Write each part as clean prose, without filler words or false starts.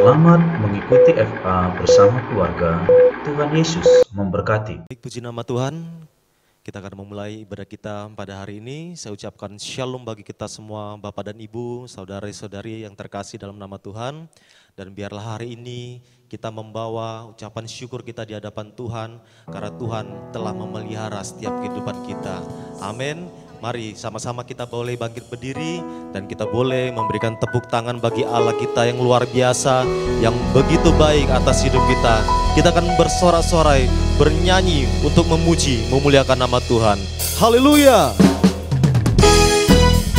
Selamat mengikuti FA bersama keluarga. Tuhan Yesus memberkati. Baik, puji nama Tuhan. Kita akan memulai ibadah kita pada hari ini. Saya ucapkan shalom bagi kita semua, Bapak dan Ibu, saudara-saudari yang terkasih dalam nama Tuhan. Dan biarlah hari ini kita membawa ucapan syukur kita di hadapan Tuhan, karena Tuhan telah memelihara setiap kehidupan kita. Amin. Mari sama-sama kita boleh bangkit berdiri dan kita boleh memberikan tepuk tangan bagi Allah kita yang luar biasa, yang begitu baik atas hidup kita. Kita akan bersorak-sorai, bernyanyi untuk memuji, memuliakan nama Tuhan. Haleluya!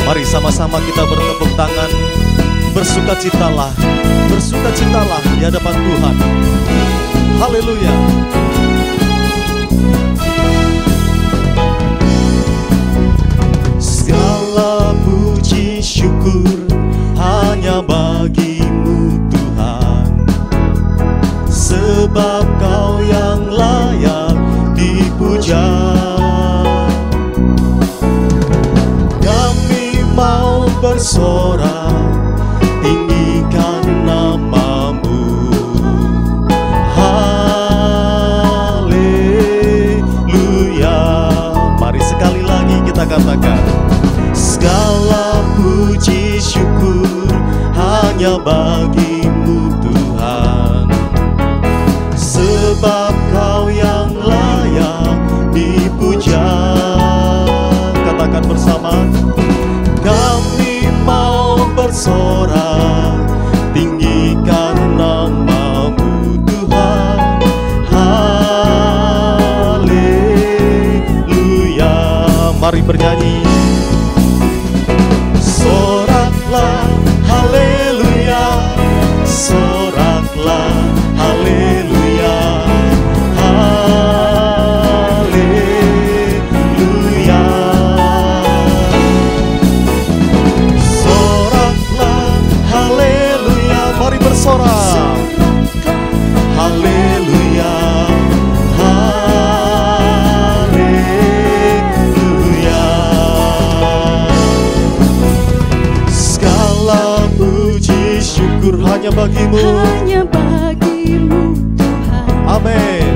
Mari sama-sama kita bertepuk tangan, bersukacitalah di hadapan Tuhan. Haleluya! Segala puji syukur hanya bagimu Tuhan, sebab Kau yang layak dipuja. Kami mau bersorak, tinggikan namamu. Haleluya. Mari sekali lagi kita katakan, segala puji syukur hanya bagimu Tuhan, sebab Kau yang layak dipuja. Katakan bersama, kami mau bersorak, tinggikan namamu Tuhan. Haleluya. Mari bernyanyi. Soraklah, haleluya, soraklah, haleluya, haleluya. Soraklah, haleluya, mari bersorak. Haleluya, haleluya. Segala puji syukur hanya bagimu Tuhan. Amin.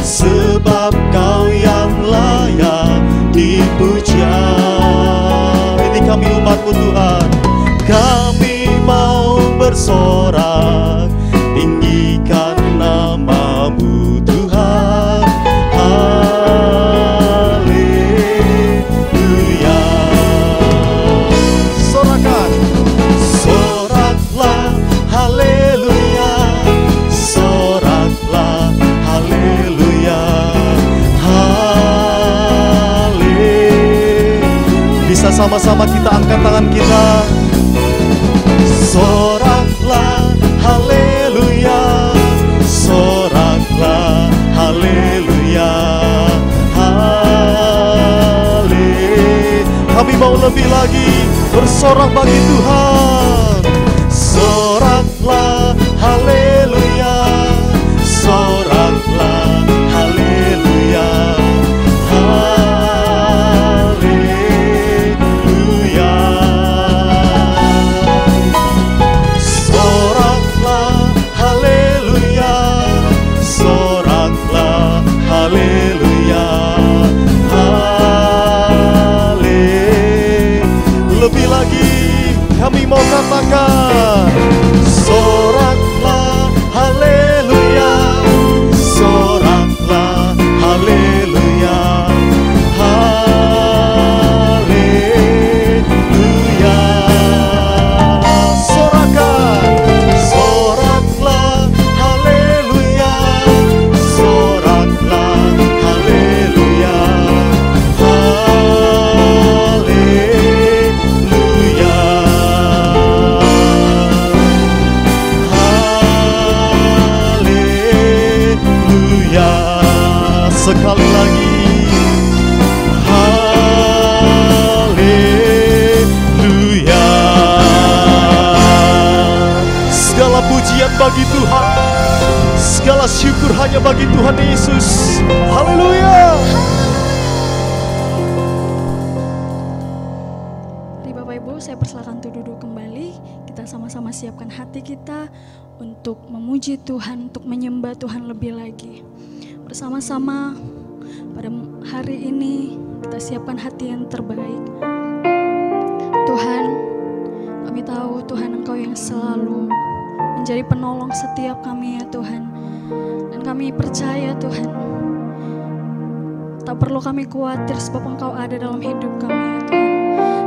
Sebab Kau yang layak dipuja. Ini kami umat-Mu Tuhan. Kami mau bersorak, tinggikan namamu Tuhan. Haleluya. Sorakan. Soraklah, haleluya, soraklah, haleluya, bisa sama-sama kita angkat tangan kita. Soraklah, haleluya, soraklah, haleluya, Kami mau lebih lagi bersorak bagi Tuhan. Soraklah, haleluya, soraklah, haleluya, haleluya. Soraklah, haleluya, soraklah, haleluya, lebih lagi kami mau katakan, soraklah, haleluya, soraklah, haleluya, haleluya. Sorakan, soraklah, haleluya, soraklah, haleluya, sekali lagi, haleluya. Segala pujian bagi Tuhan, segala syukur hanya bagi Tuhan Yesus. Haleluya. Mari Bapak Ibu, saya persilakan untuk duduk kembali. Kita sama-sama siapkan hati kita untuk memuji Tuhan, untuk menyembah Tuhan lebih lagi. Bersama-sama pada hari ini kita siapkan hati yang terbaik. Tuhan, kami tahu Tuhan Engkau yang selalu menjadi penolong setiap kami ya Tuhan. Dan kami percaya Tuhan, tak perlu kami khawatir sebab Engkau ada dalam hidup kami ya Tuhan.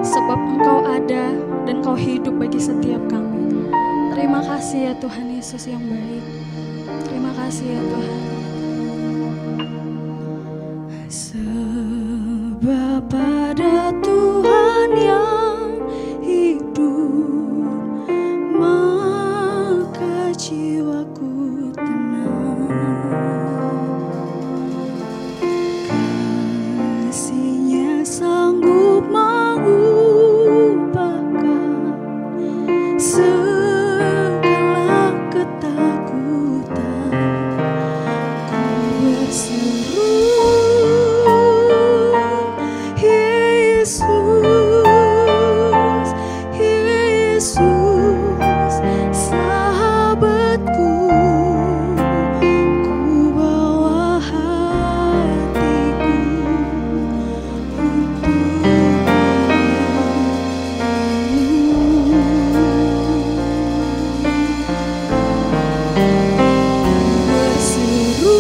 Sebab Engkau ada dan Engkau hidup bagi setiap kami. Terima kasih ya Tuhan Yesus yang baik. Terima kasih ya Tuhan. Sebab pada Tuhan yang hidup, maka jiwaku tenang. Kasih-Nya sanggup mengubahkan segala ketakutan. Ku berseru, Yesus, Yesus, sahabatku. Ku bawa hatiku berseru,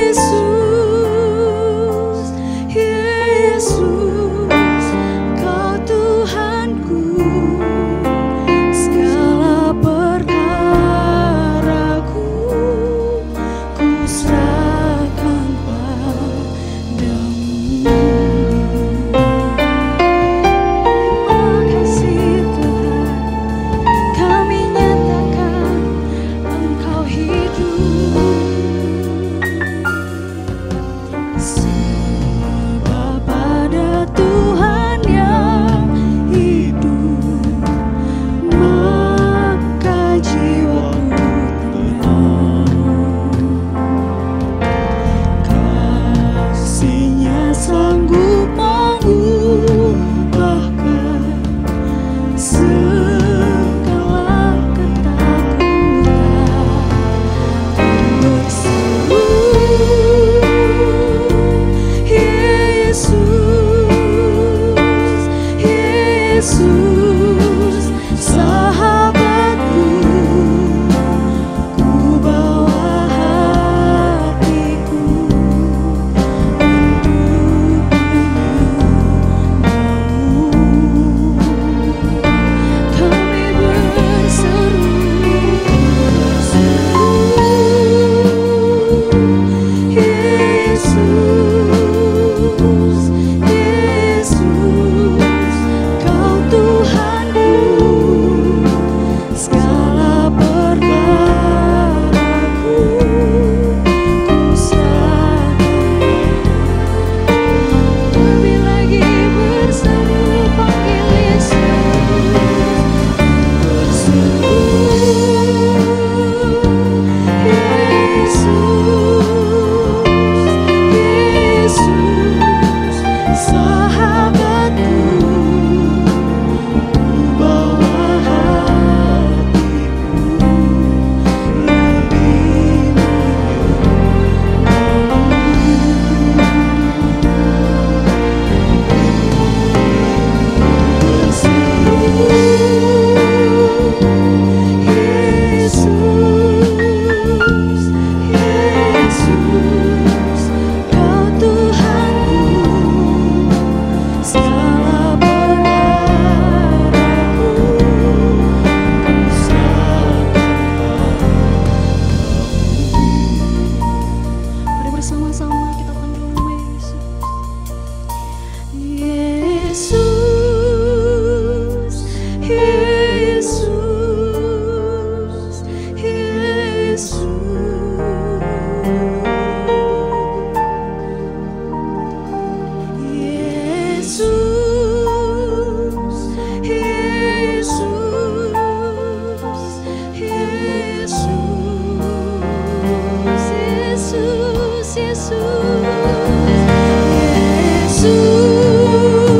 Yesus, Yesus, Kau Tuhanku. Segala perkaraku ku serahkan padamu. Terima kasih Tuhan, kami nyatakan Engkau hidup. Sebab pada Tuhan yang hidup, maka jiwaku tenang. Kasih-Nya sanggup mengubahkan segala ketakutan. Berseru, Yesus, Yesus, sahabatku. Ku bawa hatiku untuk menyembah-Mu. Kami berseru, Yesus, Yesus, Kau Tuhanku. Segala perkaraku ku serahkan. Lebih lagi berseru, panggil Yesus. Berseru, Yesus, sahabatku. Ku bawa hatiku lebih Yesus, Yesus, Kau Tuhanku. Segala perkaraku ku serahkan padamu. Mari bersama-sama kita panggil nama Yesus. Yesus, Yesus, Yesus.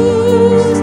Yesus,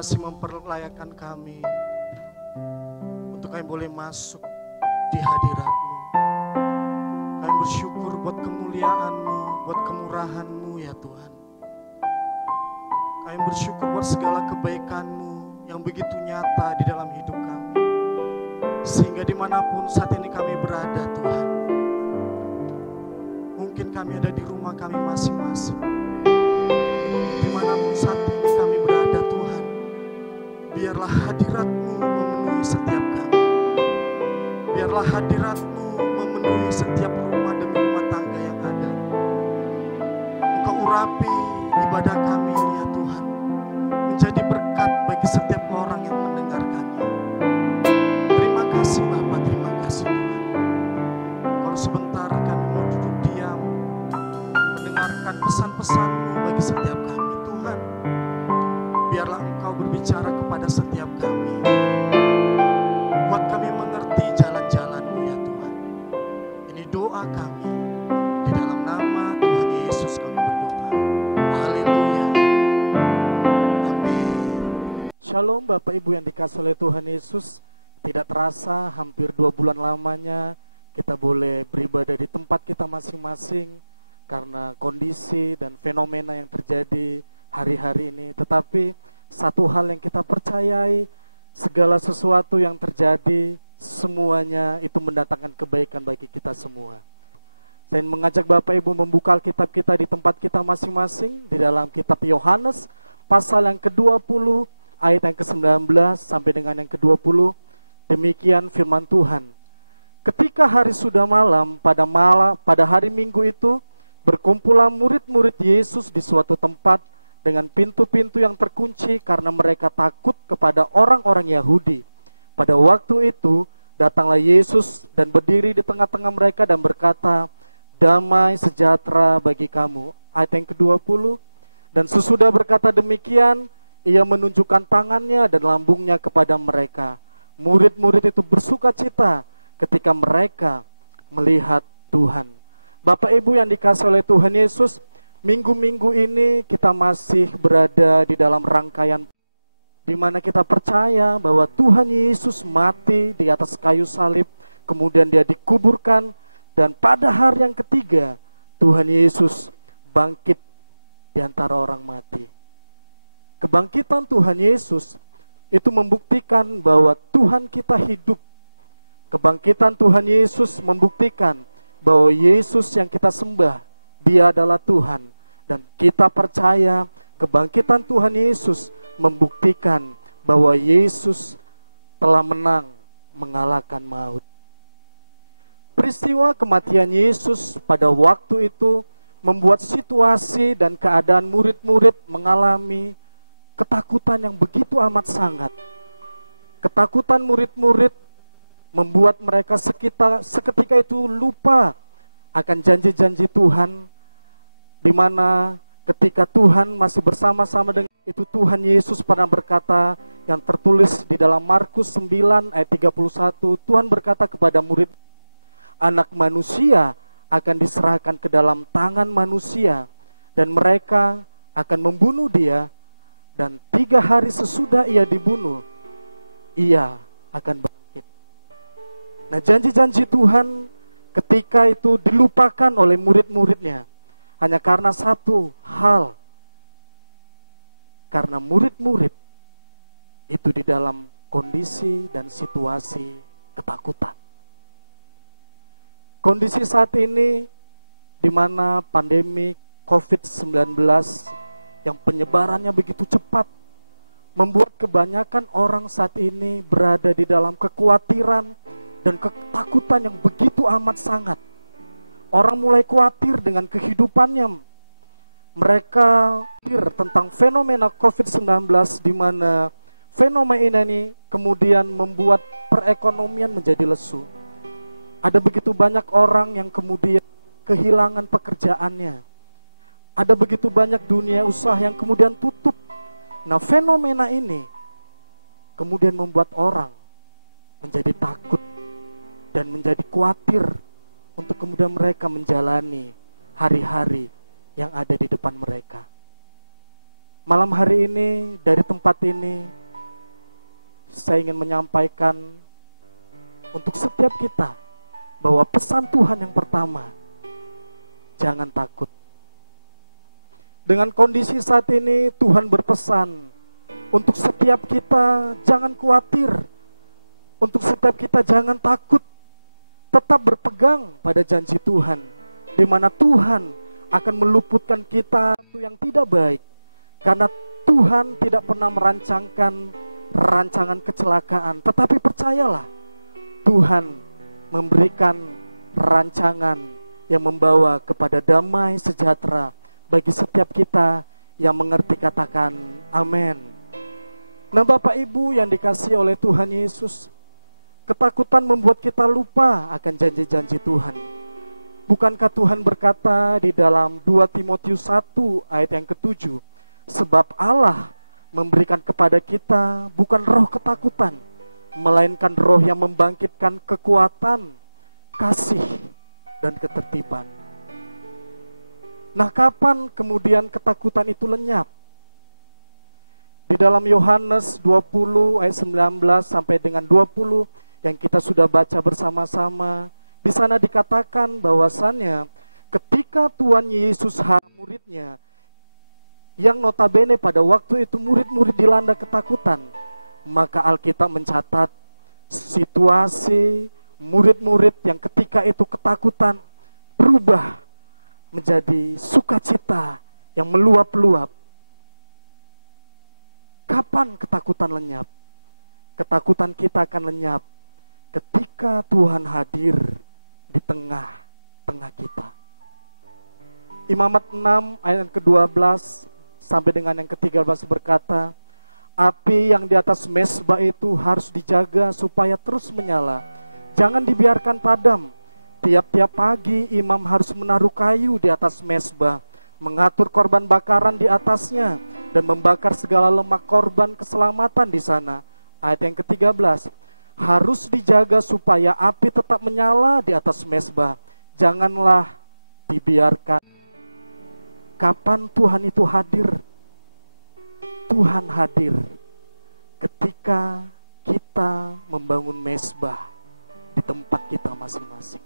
masih memperlayakan kami untuk kami boleh masuk di hadirat-Mu. Kami bersyukur buat kemuliaan-Mu, buat kemurahan-Mu ya Tuhan. Kami bersyukur buat segala kebaikan-Mu yang begitu nyata di dalam hidup kami. Sehingga dimanapun saat ini kami berada Tuhan, mungkin kami ada di rumah kami masing-masing, dimanapun saat ini kami berada Tuhan, biarlah hadirat-Mu memenuhi setiap kami. Biarlah hadirat-Mu memenuhi setiap rumah demi rumah tangga yang ada. Engkau urapi ibadah kami ini ya Tuhan, menjadi berkat bagi setiap orang yang mendengarkannya. Terima kasih Bapa, terima kasih Tuhan. Kalau sebentar kami mau duduk diam, mendengarkan pesan-pesan-Mu bagi setiap kami Tuhan. Biarlah Engkau berbicara kepada setiap kami. Buat kami mengerti jalan-jalan-Mu ya Tuhan. Ini doa kami, di dalam nama Tuhan Yesus kami berdoa. Haleluya. Amin. Shalom Bapak Ibu yang dikasihi oleh Tuhan Yesus. Tidak terasa hampir 2 bulan lamanya kita boleh beribadah di tempat kita masing-masing karena kondisi dan fenomena yang terjadi hari-hari ini. Tetapi satu hal yang kita percayai, segala sesuatu yang terjadi semuanya itu mendatangkan kebaikan bagi kita semua. Saya mengajak Bapak Ibu membuka Alkitab kita di tempat kita masing-masing di dalam kitab Yohanes pasal yang ke-20 ayat yang ke-19 sampai dengan yang ke-20. Demikian firman Tuhan. Ketika hari sudah malam, pada hari Minggu itu, berkumpulah murid-murid Yesus di suatu tempat dengan pintu-pintu yang terkunci karena mereka takut kepada orang-orang Yahudi. Pada waktu itu, datanglah Yesus dan berdiri di tengah-tengah mereka dan berkata, "Damai sejahtera bagi kamu." Ayat yang ke-20. Dan sesudah berkata demikian, ia menunjukkan tangannya dan lambungnya kepada mereka. Murid-murid itu bersuka cita ketika mereka melihat Tuhan. Bapak Ibu yang dikasihi oleh Tuhan Yesus, minggu-minggu ini kita masih berada di dalam rangkaian di mana kita percaya bahwa Tuhan Yesus mati di atas kayu salib, kemudian dia dikuburkan, dan pada hari yang ketiga Tuhan Yesus bangkit di antara orang mati. Kebangkitan Tuhan Yesus itu membuktikan bahwa Tuhan kita hidup. Kebangkitan Tuhan Yesus membuktikan bahwa Yesus yang kita sembah, dia adalah Tuhan. Dan kita percaya kebangkitan Tuhan Yesus membuktikan bahwa Yesus telah menang mengalahkan maut. Peristiwa kematian Yesus pada waktu itu membuat situasi dan keadaan murid-murid mengalami ketakutan yang begitu amat sangat. Ketakutan murid-murid membuat mereka seketika itu lupa akan janji-janji Tuhan, di mana ketika Tuhan masih bersama-sama dengan itu, Tuhan Yesus pernah berkata yang tertulis di dalam Markus 9 ayat 31, Tuhan berkata kepada murid, "Anak manusia akan diserahkan ke dalam tangan manusia dan mereka akan membunuh dia, dan 3 hari sesudah ia dibunuh, ia akan bangkit." Nah, janji-janji Tuhan ketika itu dilupakan oleh murid-muridnya hanya karena satu hal. Karena murid-murid itu di dalam kondisi dan situasi ketakutan. Kondisi saat ini di mana pandemi COVID-19 yang penyebarannya begitu cepat membuat kebanyakan orang saat ini berada di dalam kekhawatiran dan ketakutan yang begitu amat sangat. Orang mulai khawatir dengan kehidupannya. Mereka khawatir tentang fenomena COVID-19 di mana fenomena ini kemudian membuat perekonomian menjadi lesu. Ada begitu banyak orang yang kemudian kehilangan pekerjaannya. Ada begitu banyak dunia usaha yang kemudian tutup. Nah, fenomena ini kemudian membuat orang menjadi takut dan menjadi khawatir untuk kemudian mereka menjalani hari-hari yang ada di depan mereka. Malam hari ini dari tempat ini saya ingin menyampaikan untuk setiap kita bahwa pesan Tuhan yang pertama, jangan takut. Dengan kondisi saat ini Tuhan berpesan untuk setiap kita jangan khawatir, untuk setiap kita jangan takut, tetap berpegang pada janji Tuhan, di mana Tuhan akan meluputkan kita yang tidak baik. Karena Tuhan tidak pernah merancangkan rancangan kecelakaan, tetapi percayalah, Tuhan memberikan rancangan yang membawa kepada damai sejahtera bagi setiap kita yang mengerti. Katakan amin. Nah, Bapak Ibu yang dikasihi oleh Tuhan Yesus, ketakutan membuat kita lupa akan janji-janji Tuhan. Bukankah Tuhan berkata di dalam 2 Timotius 1 ayat yang ke-7, sebab Allah memberikan kepada kita bukan roh ketakutan, melainkan roh yang membangkitkan kekuatan, kasih, dan ketertiban. Nah, kapan kemudian ketakutan itu lenyap? Di dalam Yohanes 20 ayat 19 sampai dengan 20 yang kita sudah baca bersama-sama, di sana dikatakan bahwasannya ketika Tuhan Yesus muridnya, yang notabene pada waktu itu murid-murid dilanda ketakutan, maka Alkitab mencatat situasi murid-murid yang ketika itu ketakutan berubah menjadi sukacita yang meluap-luap. Kapan ketakutan lenyap? Ketakutan kita akan lenyap ketika Tuhan hadir di tengah-tengah kita. Imamat 6 ayat ke-12 sampai dengan yang ke-13 berkata, api yang di atas mezbah itu harus dijaga supaya terus menyala. Jangan dibiarkan padam. Tiap-tiap pagi imam harus menaruh kayu di atas mezbah, mengatur korban bakaran di atasnya, dan membakar segala lemak korban keselamatan di sana. Ayat yang ke-13, harus dijaga supaya api tetap menyala di atas mezbah. Janganlah dibiarkan. Kapan Tuhan itu hadir? Tuhan hadir ketika kita membangun mezbah di tempat kita masing-masing.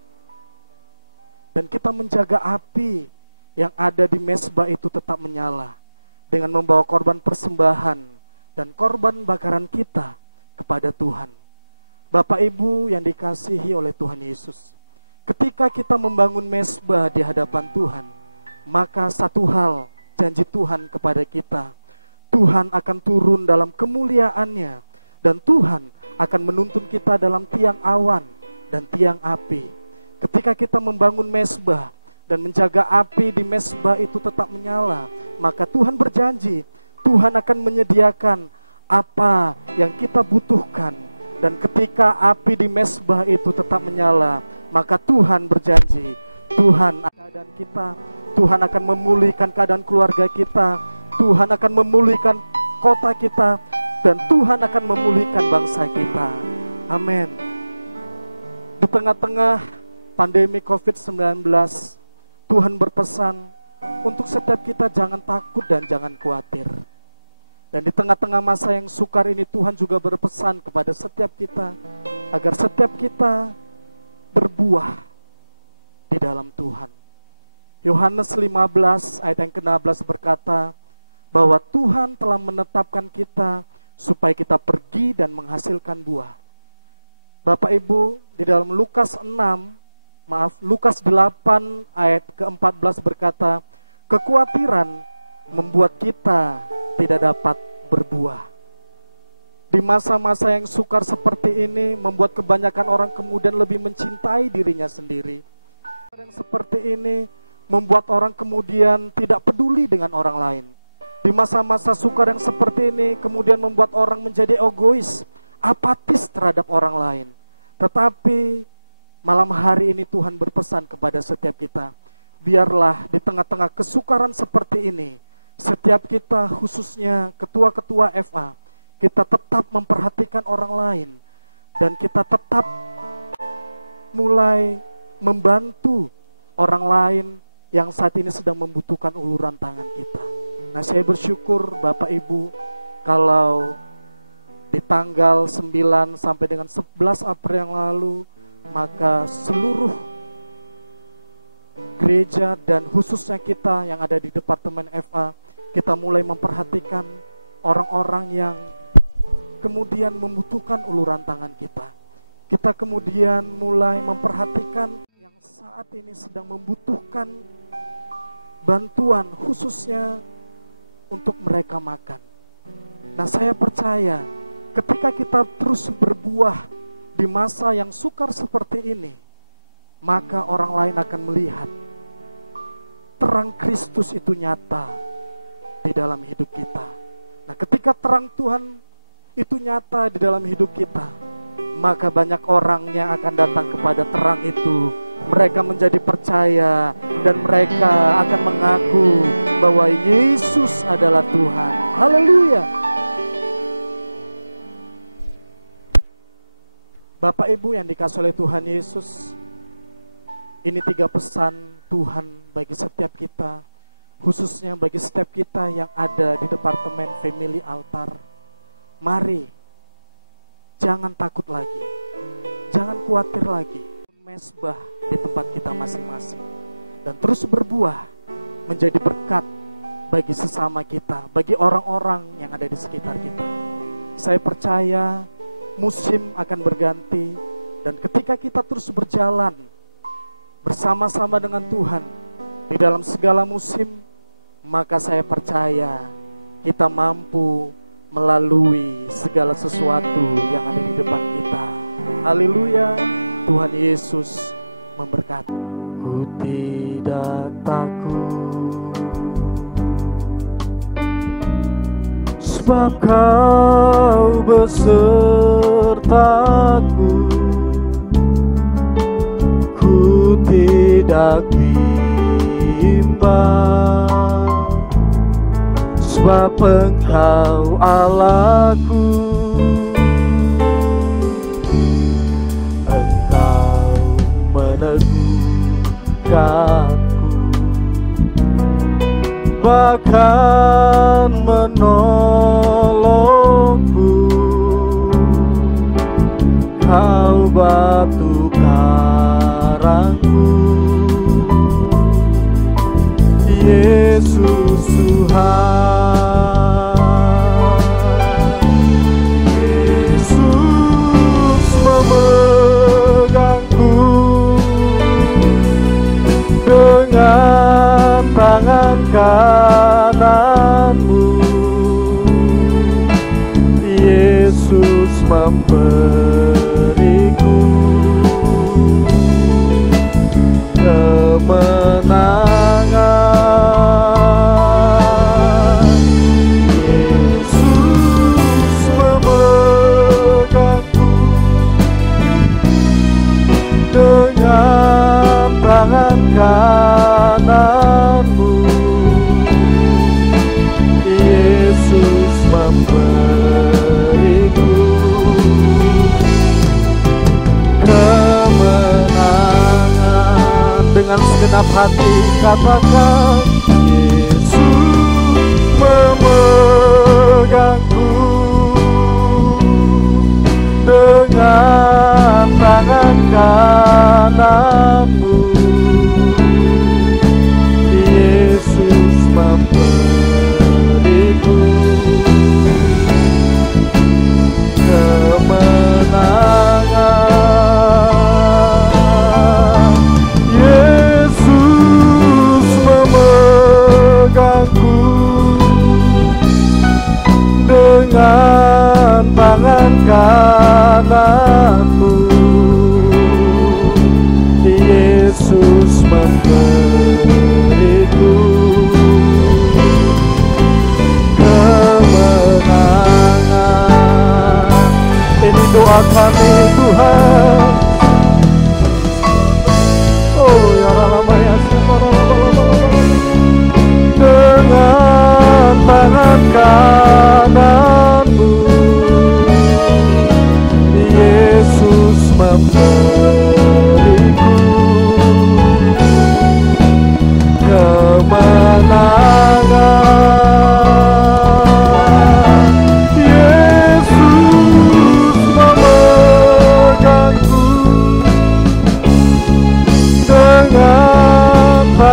Dan kita menjaga api yang ada di mezbah itu tetap menyala dengan membawa korban persembahan dan korban bakaran kita kepada Tuhan. Bapak Ibu yang dikasihi oleh Tuhan Yesus, ketika kita membangun mezbah di hadapan Tuhan, maka satu hal janji Tuhan kepada kita, Tuhan akan turun dalam kemuliaannya, dan Tuhan akan menuntun kita dalam tiang awan dan tiang api. Ketika kita membangun mezbah dan menjaga api di mezbah itu tetap menyala, maka Tuhan berjanji, Tuhan akan menyediakan apa yang kita butuhkan. Dan ketika api di mezbah itu tetap menyala, maka Tuhan berjanji, Tuhan keadaan kita, Tuhan akan memulihkan keadaan keluarga kita, Tuhan akan memulihkan kota kita, dan Tuhan akan memulihkan bangsa kita. Amin. Di tengah-tengah pandemi COVID-19, Tuhan berpesan untuk setiap kita jangan takut dan jangan khawatir. Dan di tengah-tengah masa yang sukar ini, Tuhan juga berpesan kepada setiap kita agar setiap kita berbuah di dalam Tuhan. Yohanes 15 ayat yang ke-16 berkata bahwa Tuhan telah menetapkan kita supaya kita pergi dan menghasilkan buah. Bapak Ibu, di dalam Lukas 8 ayat ke-14 berkata, kekhawatiran membuat kita tidak dapat berbuah. Di masa-masa yang sukar seperti ini membuat kebanyakan orang kemudian lebih mencintai dirinya sendiri. Yang seperti ini membuat orang kemudian tidak peduli dengan orang lain. Di masa-masa sukar yang seperti ini kemudian membuat orang menjadi egois, apatis terhadap orang lain. Tetapi malam hari ini Tuhan berpesan kepada setiap kita, biarlah di tengah-tengah kesukaran seperti ini, setiap kita khususnya ketua-ketua FA, kita tetap memperhatikan orang lain. Dan kita tetap mulai membantu orang lain yang saat ini sedang membutuhkan uluran tangan kita. Nah, saya bersyukur Bapak Ibu, kalau di tanggal 9 sampai dengan 11 April yang lalu, maka seluruh gereja dan khususnya kita yang ada di Departemen FA, kita mulai memperhatikan orang-orang yang kemudian membutuhkan uluran tangan kita. Kita kemudian mulai memperhatikan yang saat ini sedang membutuhkan bantuan khususnya untuk mereka makan. Nah, saya percaya ketika kita terus berbuah di masa yang sukar seperti ini, maka orang lain akan melihat terang Kristus itu nyata di dalam hidup kita. Nah, ketika terang Tuhan itu nyata di dalam hidup kita, maka banyak orang yang akan datang kepada terang itu. Mereka menjadi percaya dan mereka akan mengaku bahwa Yesus adalah Tuhan. Haleluya. Bapak Ibu yang dikasihi oleh Tuhan Yesus, ini 3 pesan Tuhan bagi setiap kita, khususnya bagi setiap kita yang ada di Departemen Family Altar. Mari, jangan takut lagi, jangan khawatir lagi, mesbah di tempat kita masing-masing, dan terus berbuah menjadi berkat bagi sesama kita, bagi orang-orang yang ada di sekitar kita. Saya percaya musim akan berganti, dan ketika kita terus berjalan bersama-sama dengan Tuhan di dalam segala musim, maka saya percaya kita mampu melalui segala sesuatu yang ada di depan kita. Haleluya, Tuhan Yesus memberkati. Ku tidak takut, sebab Kau besertaku. Ku tidak bimbang, sebab Engkau Allahku. Engkau meneguhkanku, bahkan menolongku. Kau batu karangku, Yesus Tuhan. Yesus memegangku dengan tangan kananmu. Yesus memberiku kemenangan. Yesus memegangku dengan tangan kananmu. Yesus memberiku kemenangan. Dengan segenap hati katakan, Yesus memegangku dengan tangan kananmu. Yesus memberiku kemenangan. Yesus memegangku dengan tangan kananmu. Yesus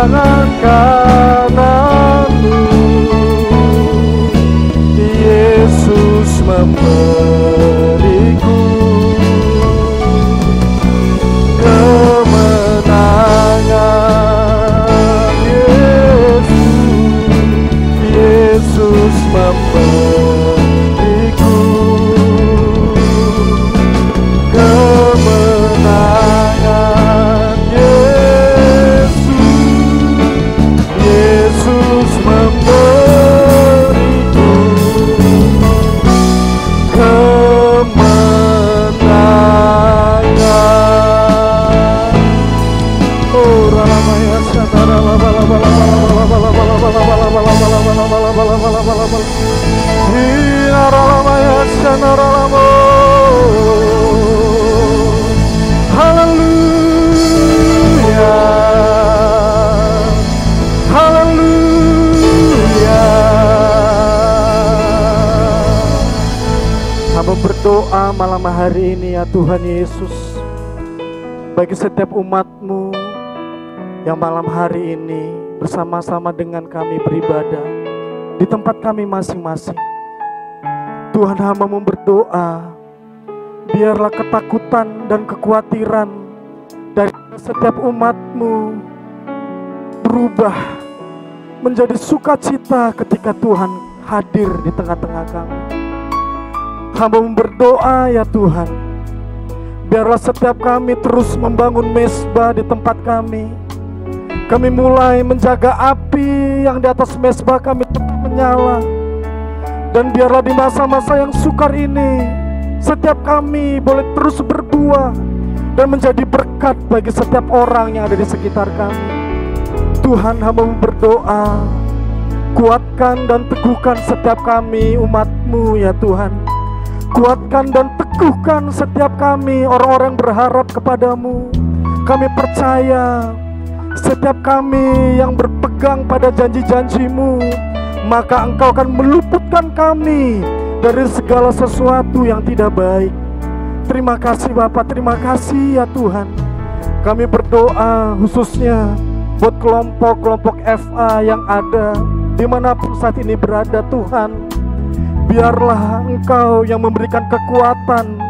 tangan kananmu, Yesus memberiku kemenangan. Yesus memberiku kemenangan. Yesus memberiku kemenangan. Oh, Ramaya Sandara haleluya, haleluya. Hamba berdoa malam hari ini ya Tuhan Yesus, bagi setiap umat-Mu yang malam hari ini bersama-sama dengan kami beribadah di tempat kami masing-masing. Tuhan, hamba-Mu berdoa, biarlah ketakutan dan kekhawatiran dari setiap umat-Mu berubah menjadi sukacita ketika Tuhan hadir di tengah-tengah kami. Hamba-Mu berdoa ya Tuhan, biarlah setiap kami terus membangun mezbah di tempat kami. Kami mulai menjaga api yang di atas mezbah kami tetap menyala. Dan biarlah di masa-masa yang sukar ini, setiap kami boleh terus berbuah dan menjadi berkat bagi setiap orang yang ada di sekitar kami. Tuhan, hamba berdoa, kuatkan dan teguhkan setiap kami umat-Mu ya Tuhan. Kuatkan dan teguhkan setiap kami orang-orang berharap kepadamu. Kami percaya setiap kami yang berpegang pada janji-janji-Mu, maka Engkau akan meluputkan kami dari segala sesuatu yang tidak baik. Terima kasih Bapa, terima kasih ya Tuhan. Kami berdoa khususnya buat kelompok-kelompok FA yang ada dimanapun saat ini berada Tuhan. Biarlah Engkau yang memberikan kekuatan,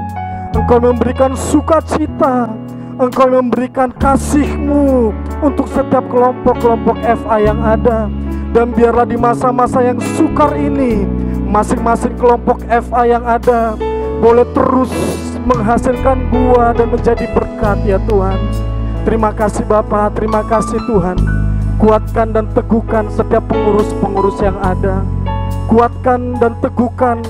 Engkau memberikan sukacita, Engkau memberikan kasih-Mu untuk setiap kelompok-kelompok FA yang ada. Dan biarlah di masa-masa yang sukar ini, masing-masing kelompok FA yang ada boleh terus menghasilkan buah dan menjadi berkat ya Tuhan. Terima kasih Bapa, terima kasih Tuhan. Kuatkan dan teguhkan setiap pengurus-pengurus yang ada. Kuatkan dan teguhkan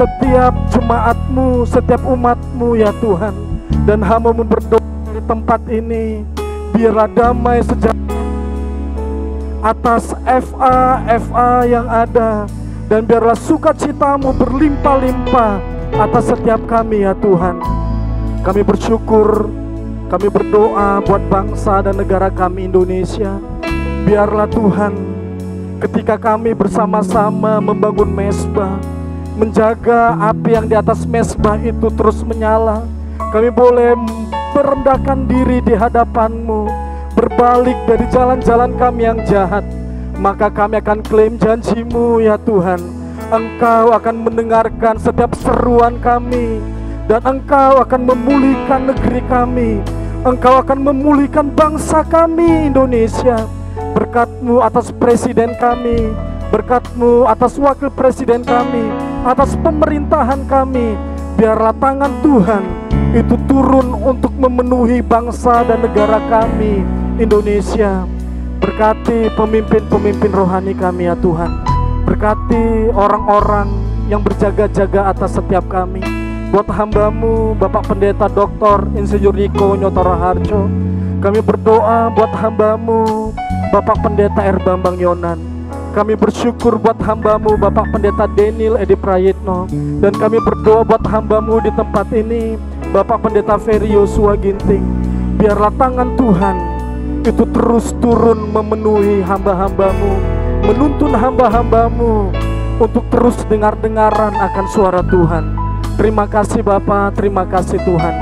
setiap jemaat-Mu, setiap umat-Mu ya Tuhan. Dan hamba berdoa di tempat ini, biarlah damai sejahtera atas FA yang ada. Dan biarlah sukacita-Mu berlimpah-limpah atas setiap kami ya Tuhan. Kami bersyukur, kami berdoa buat bangsa dan negara kami Indonesia. Biarlah Tuhan, ketika kami bersama-sama membangun mezbah, menjaga api yang di atas mezbah itu terus menyala, kami boleh merendahkan diri di hadapan-Mu, berbalik dari jalan-jalan kami yang jahat. Maka kami akan klaim janji-Mu ya Tuhan. Engkau akan mendengarkan setiap seruan kami, dan Engkau akan memulihkan negeri kami. Engkau akan memulihkan bangsa kami Indonesia. Berkat-Mu atas presiden kami, berkat-Mu atas wakil presiden kami, atas pemerintahan kami. Biarlah tangan Tuhan itu turun untuk memenuhi bangsa dan negara kami Indonesia. Berkati pemimpin-pemimpin rohani kami ya Tuhan. Berkati orang-orang yang berjaga-jaga atas setiap kami. Buat hamba-Mu Bapak Pendeta Dr. Insinyur Niko Nyotoro Harjo, kami berdoa buat hamba-Mu Bapak Pendeta R. Bambang Yonan. Kami bersyukur buat hamba-Mu Bapak Pendeta Daniel Edi Prayitno. Dan kami berdoa buat hamba-Mu di tempat ini Bapak Pendeta Ferry Yosua Ginting. Biarlah tangan Tuhan itu terus turun memenuhi hamba-hamba-Mu, menuntun hamba-hamba-Mu untuk terus dengar-dengaran akan suara Tuhan. Terima kasih Bapa, terima kasih Tuhan.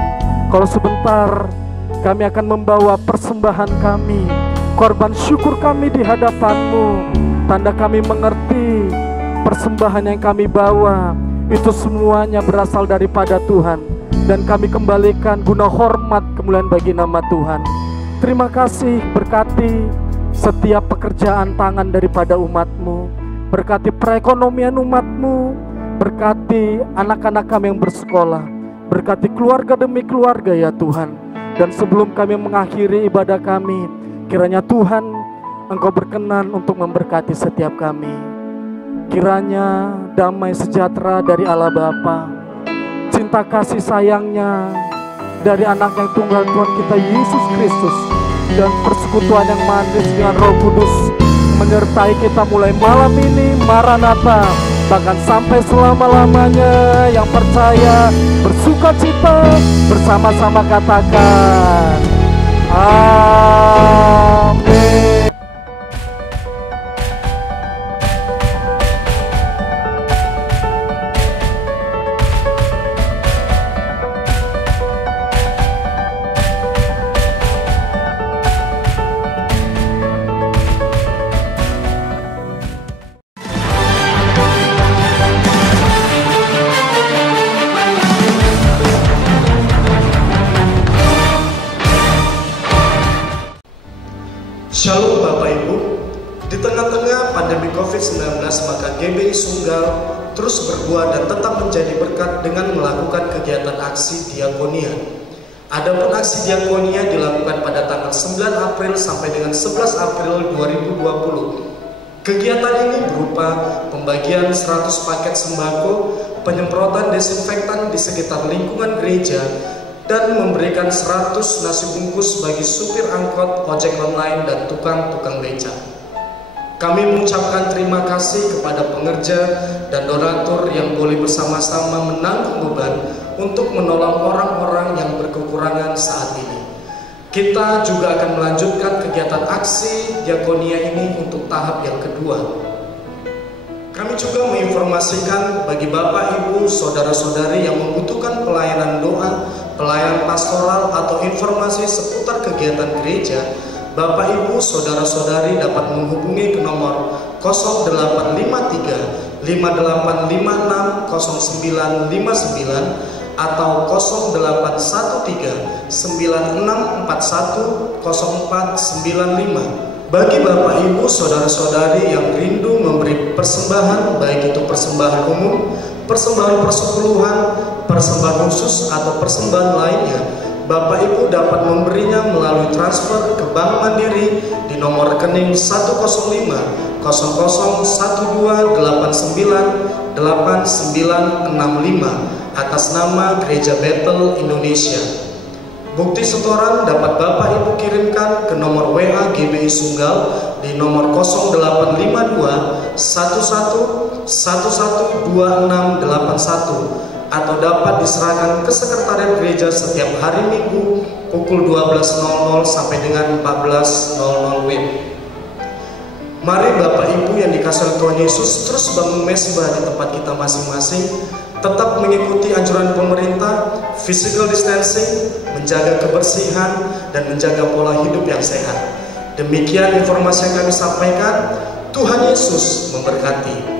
Kalau sebentar kami akan membawa persembahan kami korban syukur kami di hadapan-Mu. Tanda kami mengerti persembahan yang kami bawa itu semuanya berasal daripada Tuhan, dan kami kembalikan guna hormat kemuliaan bagi nama Tuhan. Terima kasih, berkati setiap pekerjaan tangan daripada umat-Mu, berkati perekonomian umat-Mu, berkati anak-anak kami yang bersekolah, berkati keluarga demi keluarga ya Tuhan. Dan sebelum kami mengakhiri ibadah kami, kiranya Tuhan Engkau berkenan untuk memberkati setiap kami. Kiranya damai sejahtera dari Allah Bapa, cinta kasih sayangnya dari anak yang tunggal Tuhan kita Yesus Kristus, dan persekutuan yang manis dengan Roh Kudus menyertai kita mulai malam ini, Maranatha, bahkan sampai selama-lamanya. Yang percaya bersukacita bersama-sama katakan amin. Shalom Bapak Ibu, di tengah-tengah pandemi COVID-19 maka GBI Sunggal terus berbuat dan tetap menjadi berkat dengan melakukan kegiatan aksi diakonia. Adapun aksi diakonia dilakukan pada tanggal 9 April sampai dengan 11 April 2020. Kegiatan ini berupa pembagian 100 paket sembako, penyemprotan desinfektan di sekitar lingkungan gereja, dan memberikan 100 nasi bungkus bagi supir angkot, ojek online, dan tukang-tukang beca. Kami mengucapkan terima kasih kepada pengerja dan donatur yang boleh bersama-sama menanggung beban untuk menolong orang-orang yang berkekurangan saat ini. Kita juga akan melanjutkan kegiatan aksi diakonia ini untuk tahap yang kedua. Kami juga menginformasikan bagi Bapak, Ibu, Saudara-saudari yang membutuhkan pelayanan doa, pelayanan pastoral, atau informasi seputar kegiatan gereja, Bapak, Ibu, Saudara-saudari dapat menghubungi ke nomor 0853 5856 0959 atau 0813 9641 0495. Bagi Bapak, Ibu, Saudara-saudari yang rindu memberi persembahan, baik itu persembahan umum, persembahan persepuluhan, persembahan khusus, atau persembahan lainnya, Bapak Ibu dapat memberinya melalui transfer ke Bank Mandiri di nomor rekening 105 00 1289 8965 atas nama Gereja Bethel Indonesia. Bukti setoran dapat Bapak Ibu kirimkan ke nomor WA GBI Sunggal di nomor 0852 11 11 2681 atau dapat diserahkan ke sekretariat gereja setiap hari Minggu pukul 12.00 sampai dengan 14.00 WIB. Mari Bapak Ibu yang dikasihi Tuhan Yesus terus bangun mesbah di tempat kita masing-masing, tetap mengikuti anjuran pemerintah, physical distancing, menjaga kebersihan, dan menjaga pola hidup yang sehat. Demikian informasi yang kami sampaikan. Tuhan Yesus memberkati.